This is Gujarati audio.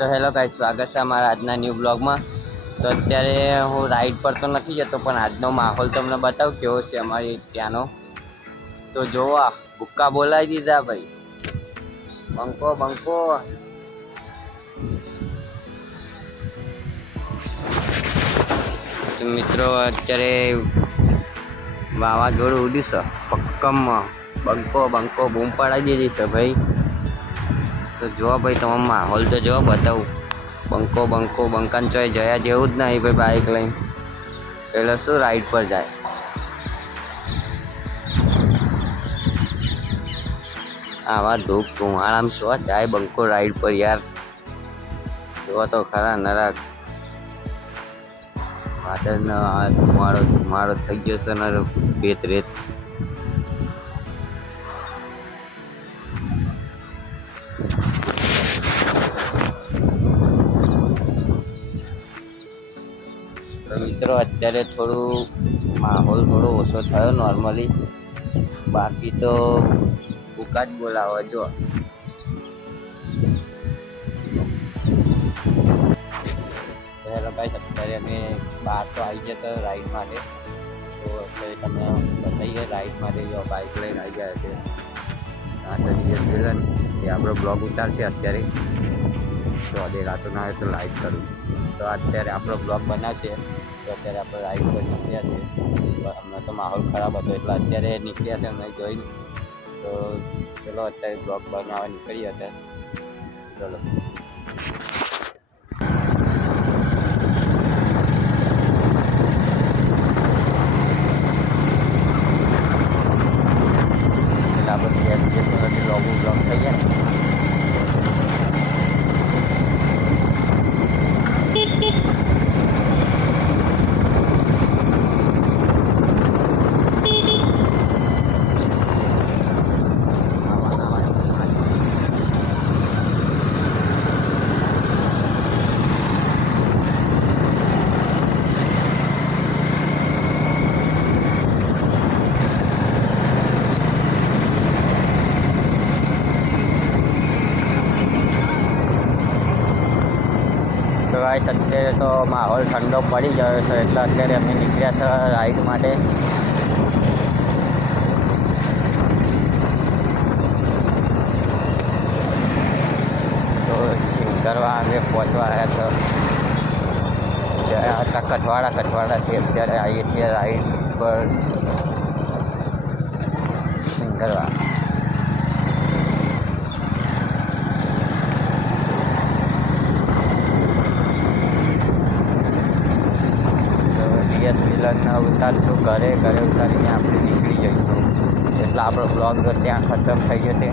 તો હેલો ગાઈસ, સ્વાગત છે અમારા આજના ન્યૂ બ્લોગમાં। તો અત્યારે હું રાઈડ પર તો નથી જતો, પણ આજનો માહોલ તમને બતાવું કેવો છે અમારી ત્યાંનો। તો જોવા ભૂક્કા બોલાવી દીધા ભાઈ, બંકો બંકો। તો મિત્રો અત્યારે વાવાઝોડું ઉડ્યું છે પક્કમમાં, બંકો બંકો બૂમ પડાવી દીધી છે ભાઈ। તો જો ભાઈ તમે માહોલ તો જો બતાવું, બંકો બંકો બંકાન ચોય જયા જેવું જ નહીં ભાઈ બાઇક લઈને, એટલે શું રાઈડ પર જાય। આવા ધૂપ ધુમાડામાં શું જાય બંકો રાઈડ પર યાર, જો તો ખરા નરક વાદળનો આ ધુમાડો ધુમાડો થઈ ગયો છે ને રેત રેત। તો મિત્રો અત્યારે થોડું માહોલ થોડો ઓછો થયો નોર્મલી, બાકી તો ભૂકા જ બોલાવો જો। હેલો ગાઈસ, અત્યારે અમે બહાર તો આવી જતા રાઈડ માટે, તો અત્યારે તમે બતાવીએ રાઈડ માટે જો બાઇક લઈને આવી ગયા છે। આ સંજય મિલન એ આપણો બ્લોગ ઉતારશે અત્યારે, તો અડેલા તો ના હોય તો લાઈક કરું। તો અત્યારે આપણો બ્લોગ બનાવશે, તો અત્યારે આપણે રાઈડ પર નીકળ્યા છે। હમણાં તો માહોલ ખરાબ હતો એટલે અત્યારે નીકળ્યા છે અમે જોઈને। તો ચલો અત્યારે બ્લોગ બનાવવા નીકળીએ અત્યારે, ચલો। બ્લોગ થઈ ગયા ને અત્યારે તો માહોલ ઠંડો પડી ગયો છે, એટલે અત્યારે અમે નીકળ્યા છે રાઈડ માટે। તો સિંગરવા અમે પહોંચવા આવ્યા છે, હતા કઠવાડાથી અત્યારે આવીએ છીએ રાઈડ પર સિંગરવા। મિલનને ઉતારશું ઘરે ઉતારીને આપણે નીકળી જઈશું, એટલે આપણો બ્લોગ ત્યાં ખતમ થઈ જશે।